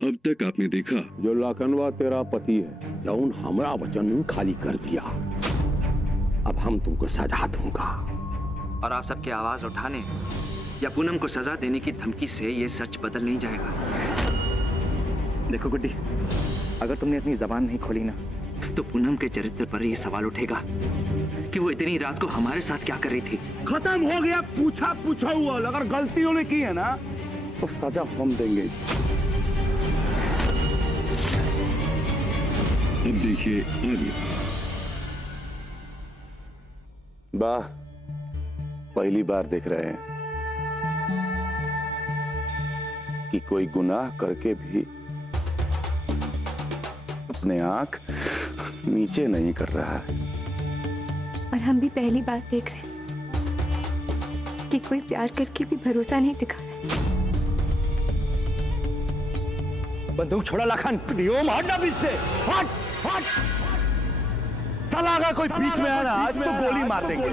अब तक आपने देखा जो लाखनवा तेरा पति है, जौन हमरा वचन खाली कर दिया, अब हम तुमको सजा दूंगा। और आप सबकी आवाज उठाने या पूनम को सजा देने की धमकी से ये सच बदल नहीं जाएगा। देखो गुड्डी, अगर तुमने अपनी जबान नहीं खोली ना, तो पूनम के चरित्र पर यह सवाल उठेगा कि वो इतनी रात को हमारे साथ क्या कर रही थी। खत्म हो गया पूछा हुआ। अगर गलती उन्होंने की है ना, तो सजा हम देंगे। अब देखिए आगे। वाह, पहली बार देख रहे हैं कि कोई गुनाह करके भी अपने आंख नीचे नहीं कर रहा है। और हम भी पहली बार देख रहे हैं कि कोई प्यार करके भी भरोसा नहीं दिखा रहा। बंदूक छोड़ा लखन, नियम हटना बीच से, हट हट। साला अगर कोई बीच में आया ना, आज तो गोली मार देंगे।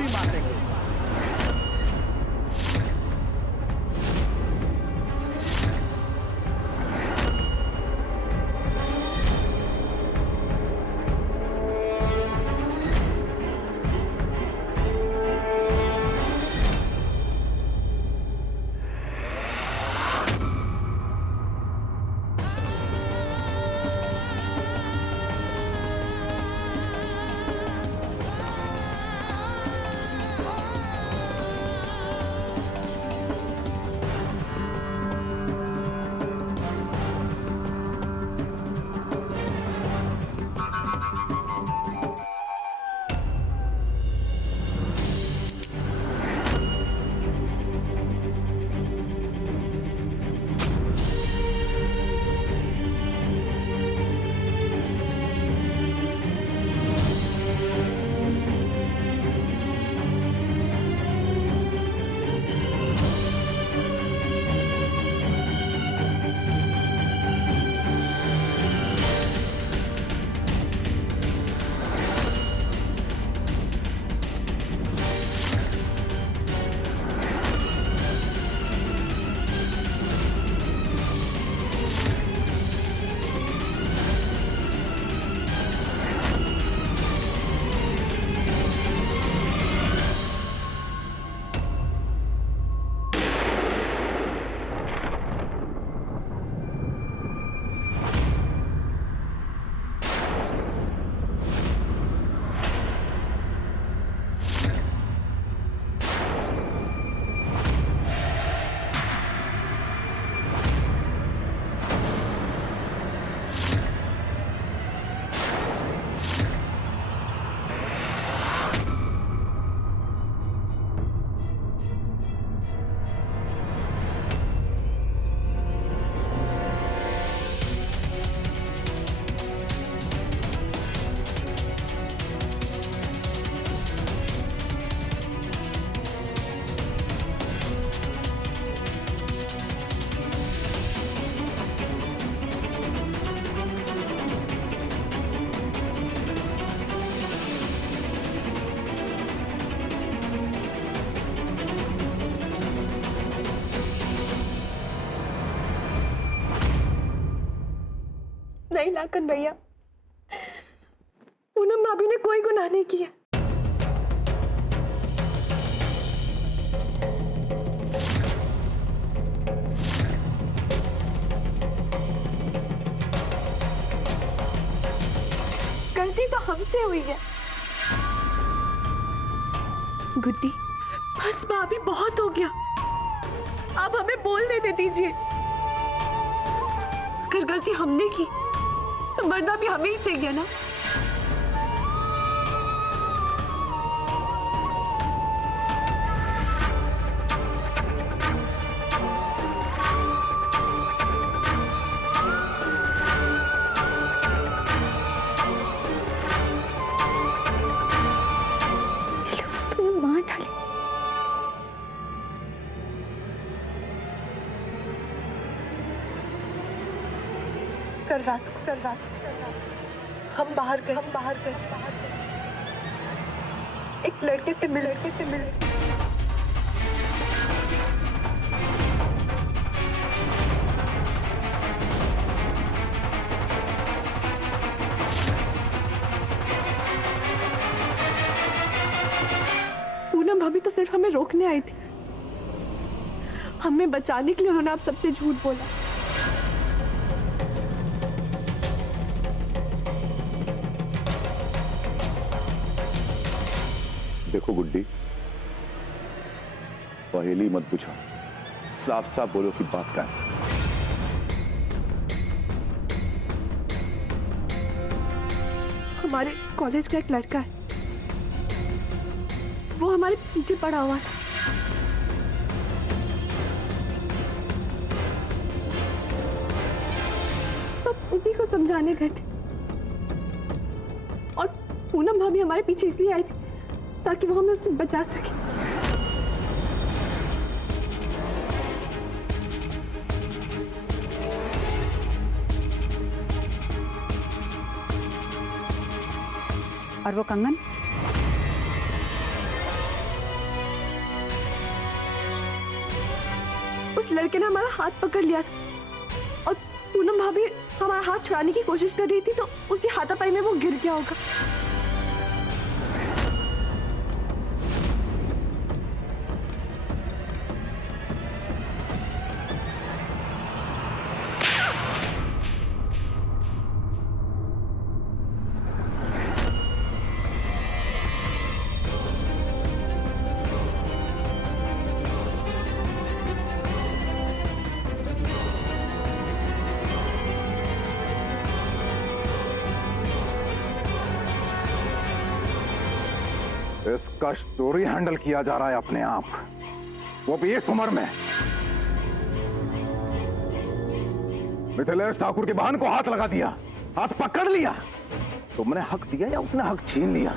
नहीं लाखन भैया, पूनम भाभी ने कोई गुनाह नहीं किया। गलती तो हमसे हुई है। गुड्डी, बस भाभी, बहुत हो गया। आप हमें बोलने दे दीजिए। अगर गलती हमने की तो मरना भी हमें ही चाहिए ना। तुम्हें मार डाले। कल रात को हम बाहर गए। एक लड़के से मिले। भाभी तो सिर्फ हमें रोकने आई थी। हमें बचाने के लिए उन्होंने आप सबसे झूठ बोला। देखो गुड्डी, पहेली मत पूछो, साफ साफ बोलो कि बात क्या है। हमारे कॉलेज का एक लड़का है, वो हमारे पीछे पड़ा हुआ था। तब उसी को समझाने गए थे और पूनम भाभी हमारे पीछे इसलिए आई थी ताकि वो हमें उससे बचा सके। और वो कंगन? उस लड़के ने हमारा हाथ पकड़ लिया था और पूनम भाभी हमारा हाथ छुड़ाने की कोशिश कर रही थी तो उसी हाथापाई में वो गिर गया होगा। इसका स्टोरी हैंडल किया जा रहा है अपने आप, वो भी इस उम्र में। मिथिलेश ठाकुर की बहन को हाथ लगा दिया, हाथ पकड़ लिया। तुमने हक दिया या उसने हक छीन लिया?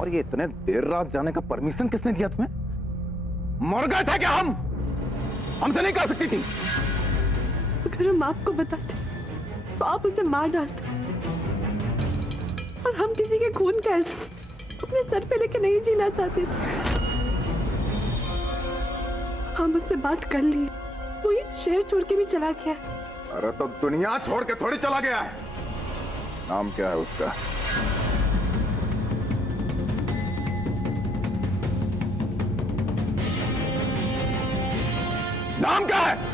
और ये इतने देर रात जाने का परमिशन किसने दिया तुम्हें? मर गए थे क्या हम? हमसे नहीं कर सकती थी। अगर हम आपको बताते तो आप उसे मार डालते और हम किसी के खून का एहसास अपने सर पे लेके नहीं जीना चाहते थे। हम उससे बात कर लिए, वो ये शहर छोड़ के भी चला गया। अरे तो दुनिया छोड़ के थोड़ी चला गया है। नाम क्या है उसका? नाम क्या है?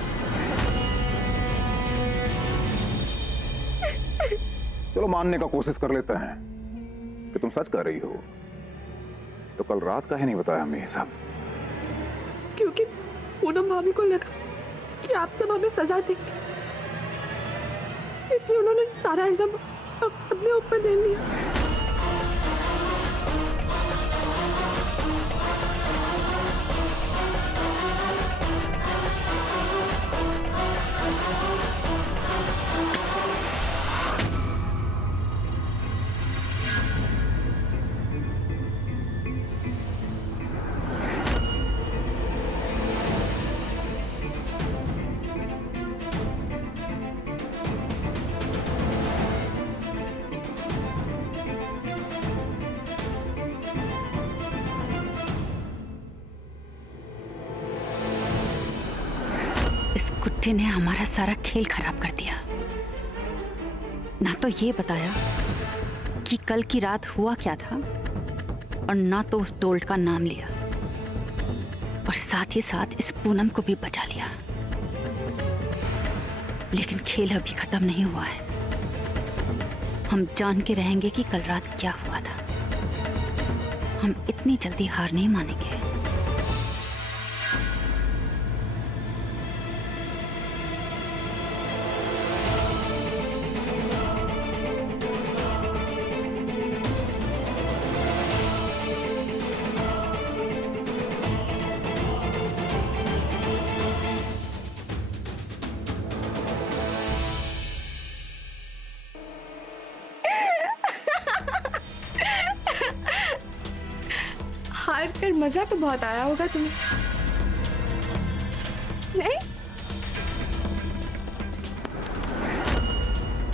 चलो मानने का कोशिश कर लेते हैं कि तुम सच कह रही हो, तो कल रात का ही नहीं बताया हमें ये सब? क्योंकि पूनम भाभी को लगा कि आप सब हमें सजा देंगे, इसलिए उन्होंने सारा इल्जाम अपने ऊपर ले लिया। इस कुत्ते ने हमारा सारा खेल खराब कर दिया। ना तो ये बताया कि कल की रात हुआ क्या था, और ना तो उस डोल्ट का नाम लिया, और साथ ही साथ इस पूनम को भी बचा लिया। लेकिन खेल अभी खत्म नहीं हुआ है। हम जान के रहेंगे कि कल रात क्या हुआ था। हम इतनी जल्दी हार नहीं मानेंगे। हार कर मजा तो बहुत आया होगा तुम्हें, नहीं?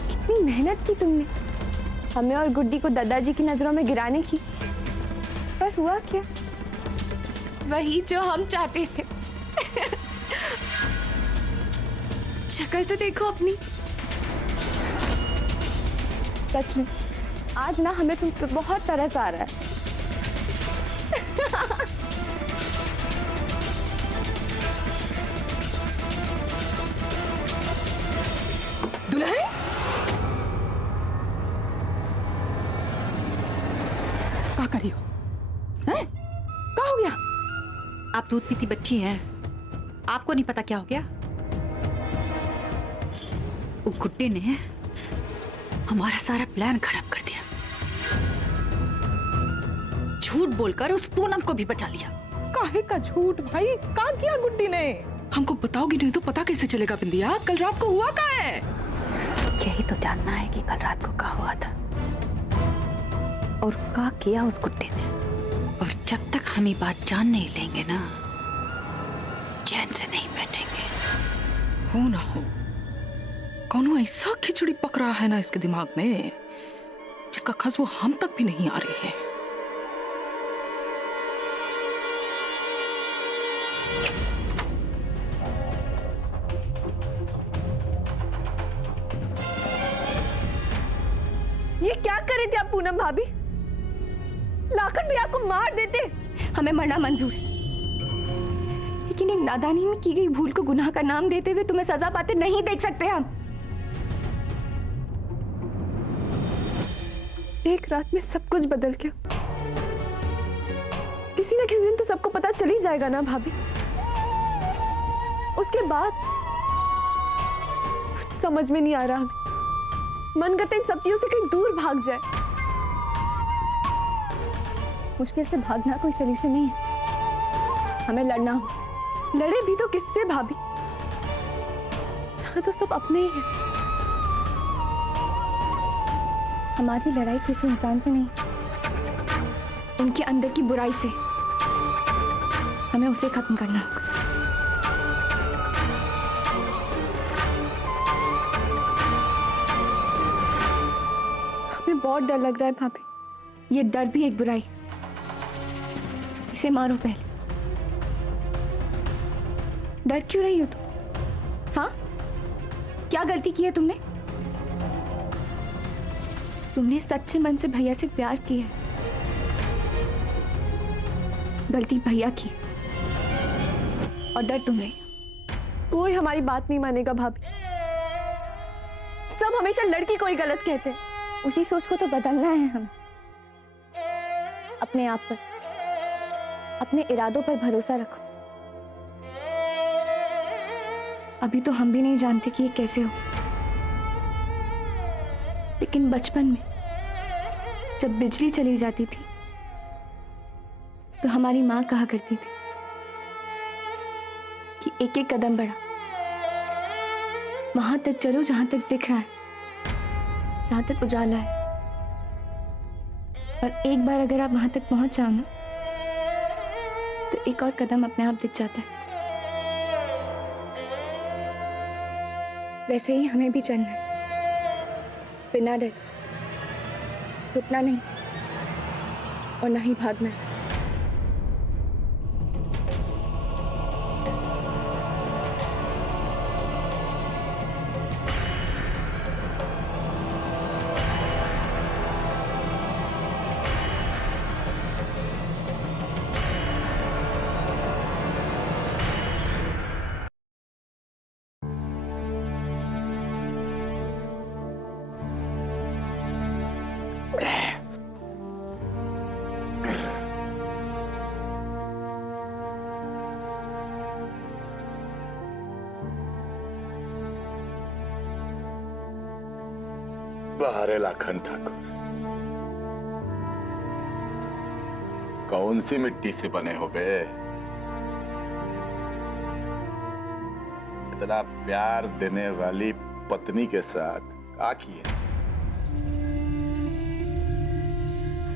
कितनी मेहनत की तुमने हमें और गुड्डी को दादाजी की नजरों में गिराने की, पर हुआ क्या? वही जो हम चाहते थे। शक्ल तो देखो अपनी। सच में आज ना हमें तुम पे बहुत तरस आ रहा है। दुल्हन क्या करी हो? हैं? क्या हो गया? आप दूध पीती बच्ची हैं, आपको नहीं पता क्या हो गया? वो गुड्डे ने हमारा सारा प्लान खराब कर दिया। झूठ बोलकर उस पूनम को भी बचा लिया। काहे का झूठ भाई? क्या किया गुड्डी ने? हमको बताओगी नहीं तो पता कैसे चलेगा बिंदिया? कल रात को हुआ क्या है? यही तो जानना है कि कल रात को क्या हुआ था और क्या किया उस गुड्डे ने। और जब तक हम ये बात जान नहीं लेंगे ना, चैन से नहीं बैठेंगे। हो ना हो, कौनो ऐसा खिचड़ी पक रहा है ना इसके दिमाग में जिसका खुशबू हम तक भी नहीं आ रही है। ये क्या कर रही थी आप पूनम भाभी? लाखन भी आपको मार देते। हमें मरना मंजूर है, लेकिन एक नादानी में की गई भूल को गुनाह का नाम देते हुए तुम्हें सजा पाते नहीं देख सकते हम। एक रात में सब कुछ बदल गया। किसी न किसी दिन तो सबको पता चल ही जाएगा ना भाभी। उसके बाद कुछ समझ में नहीं आ रहा हमें। मन करता है इन सब चीजों से कहीं दूर भाग जाए। मुश्किल से भागना कोई सलूशन नहीं है, हमें लड़ना हो। लड़े भी तो किससे भाभी? यहाँ तो सब अपने ही हैं। हमारी लड़ाई किसी इंसान से नहीं, उनके अंदर की बुराई से। हमें उसे खत्म करना होगा। हमें बहुत डर लग रहा है भाभी। ये डर भी एक बुराई। इसे मारो पहले। डर क्यों रही हो तुम? हाँ, क्या गलती की है तुमने? तुमने सच्चे मन से भैया से प्यार किया है। गलती भैया की और डर तुम रही। कोई हमारी बात नहीं मानेगा भाभी। सब हमेशा लड़की को ही गलत कहते हैं। उसी सोच को तो बदलना है हमें। अपने आप पर, अपने इरादों पर भरोसा रखो। अभी तो हम भी नहीं जानते कि ये कैसे हो, लेकिन बचपन में जब बिजली चली जाती थी तो हमारी माँ कहा करती थी कि एक एक कदम बढ़ा, वहां तक चलो जहां तक दिख रहा है, जहां तक उजाला है। और एक बार अगर आप वहां तक पहुंच जाओ ना, तो एक और कदम अपने आप दिख जाता है। वैसे ही हमें भी चलना है, बिना डर, रुकना नहीं और ना ही भागना है। बाहरे लाखन ठाकुर, कौन सी मिट्टी से बने हो बे? इतना प्यार देने वाली पत्नी के साथ क्या किए?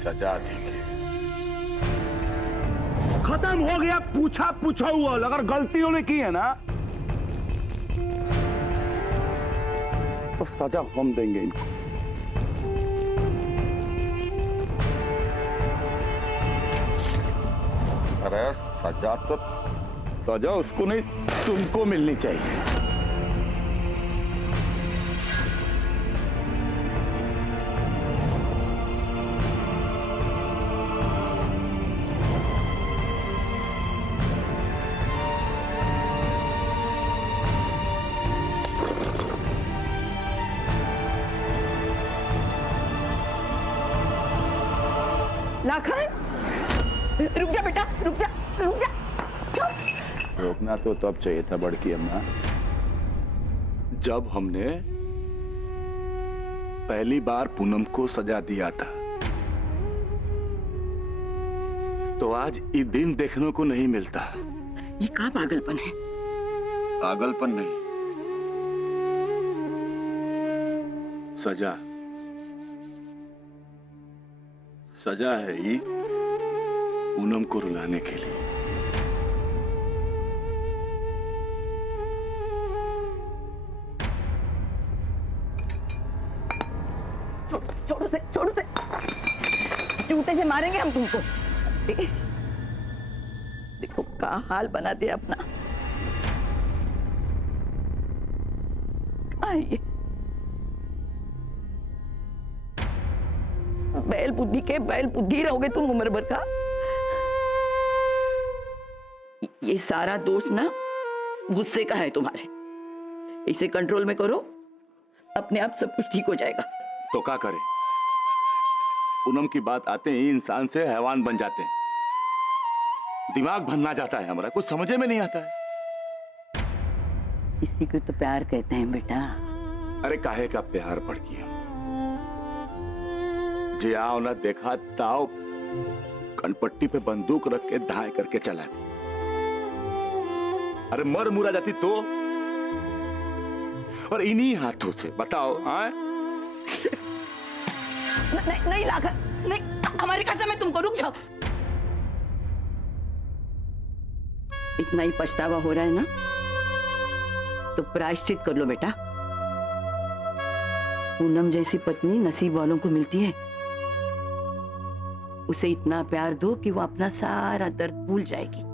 सजा देंगे। खत्म हो गया पूछा पूछा हुआ। अगर गलती उन्होंने की है ना तो सजा हम देंगे इनको। अरे सजा उसको नहीं, तुमको मिलनी चाहिए। लाखन रुक जा बेटा, रुक जा, रुक जा। रोकना तो तब चाहिए था बड़की अम्मा, जब हमने पहली बार पूनम को सजा दिया था। तो आज ये दिन देखने को नहीं मिलता। ये का पागलपन है? पागलपन नहीं, सजा। सजा है ये पूनम को रुलाने के लिए। छोड़ो से, छोड़ो से, जूते से मारेंगे हम तुमको। देखो का हाल बना दिया अपना। आइए, बैल बुद्धि के बैल बुद्धि रहोगे तुम उम्र भर का। ये सारा दोष ना गुस्से का है तुम्हारे। इसे कंट्रोल में करो, अपने आप सब कुछ ठीक हो जाएगा। तो क्या करें? पूनम की बात आते ही इंसान से हैवान बन जाते हैं। दिमाग भरना जाता है हमारा, कुछ समझे में नहीं आता है। इसी को तो प्यार कहते हैं बेटा। अरे काहे का प्यार पड़ गया? जे आओ ना देखा ताओ कनपट्टी पे बंदूक रख के धाए करके चला गया। अरे मर मुरा जाती तो, और इन्हीं हाथों से बताओ। हाँ नहीं नहीं लाखन, नहीं, हमारी कसम है तुमको। रुक जाओ। इतना ही पछतावा हो रहा है ना, तो प्रायश्चित कर लो बेटा। पूनम जैसी पत्नी नसीब वालों को मिलती है। उसे इतना प्यार दो कि वो अपना सारा दर्द भूल जाएगी।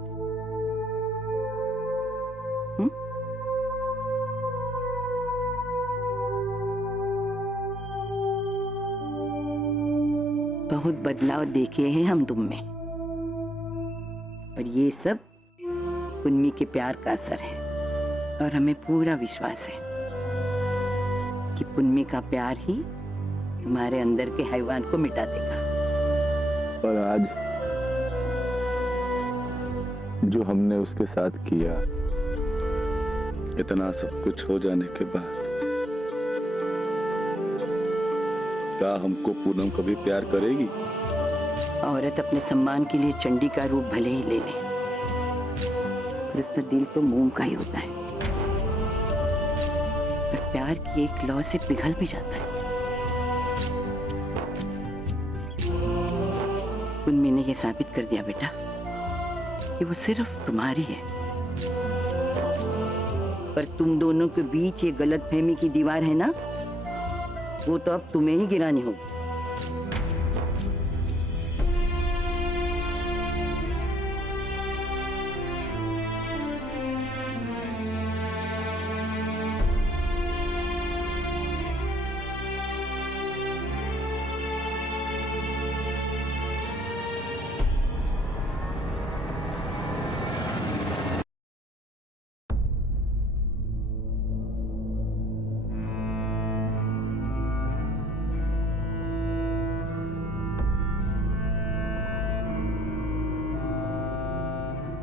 बहुत बदलाव देखे हैं हम तुम में, पर ये सब पुन्नी के प्यार का असर है। और हमें पूरा विश्वास है कि पुन्नी का प्यार ही तुम्हारे अंदर के हैवान को मिटा देगा। पर आज जो हमने उसके साथ किया, इतना सब कुछ हो जाने के बाद, क्या हमको पूनम कभी प्यार करेगी? औरत अपने सम्मान के लिए चंडी का रूप भले ही ले ले, पर उसका दिल तो मोम का ही होता है। पर प्यार की एक लौ से पिघल भी जाता है। उनमें ने ये साबित कर दिया बेटा कि वो सिर्फ तुम्हारी है। पर तुम दोनों के बीच ये गलतफहमी की दीवार है ना, वो तो अब तुम्हें ही गिरानी होगी।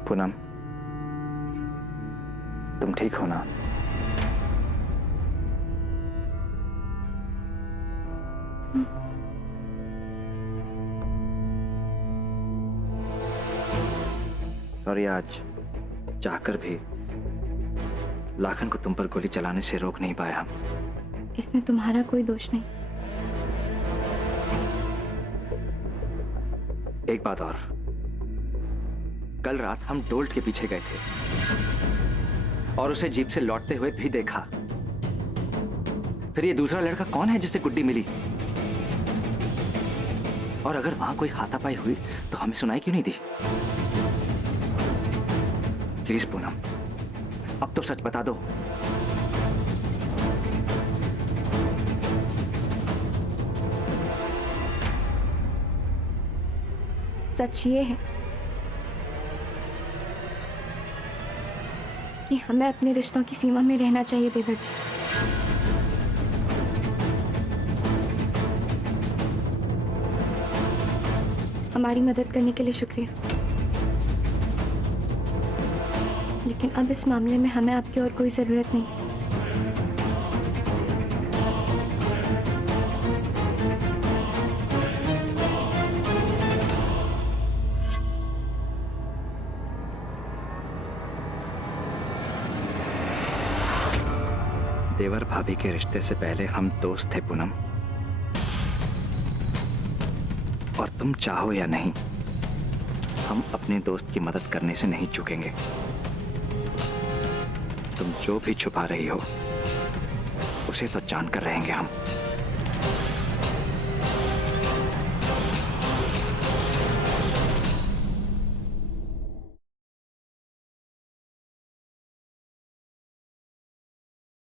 पूनम, तुम ठीक हो ना? सॉरी, आज चाहकर भी लाखन को तुम पर गोली चलाने से रोक नहीं पाया। इसमें तुम्हारा कोई दोष नहीं। एक बात और, कल रात हम डोल्ट के पीछे गए थे और उसे जीप से लौटते हुए भी देखा। फिर ये दूसरा लड़का कौन है जिसे गुड्डी मिली? और अगर वहां कोई हाथापाई हुई तो हमें सुनाई क्यों नहीं दी? प्लीज पूनम, अब तो सच बता दो। सच ये है कि हमें अपने रिश्तों की सीमा में रहना चाहिए देवर जी। हमारी मदद करने के लिए शुक्रिया, लेकिन अब इस मामले में हमें आपकी और कोई जरूरत नहीं। देवर भाभी के रिश्ते से पहले हम दोस्त थे पूनम, और तुम चाहो या नहीं, हम अपने दोस्त की मदद करने से नहीं चूकेंगे। तुम जो भी छुपा रही हो उसे तो जानकर रहेंगे हम।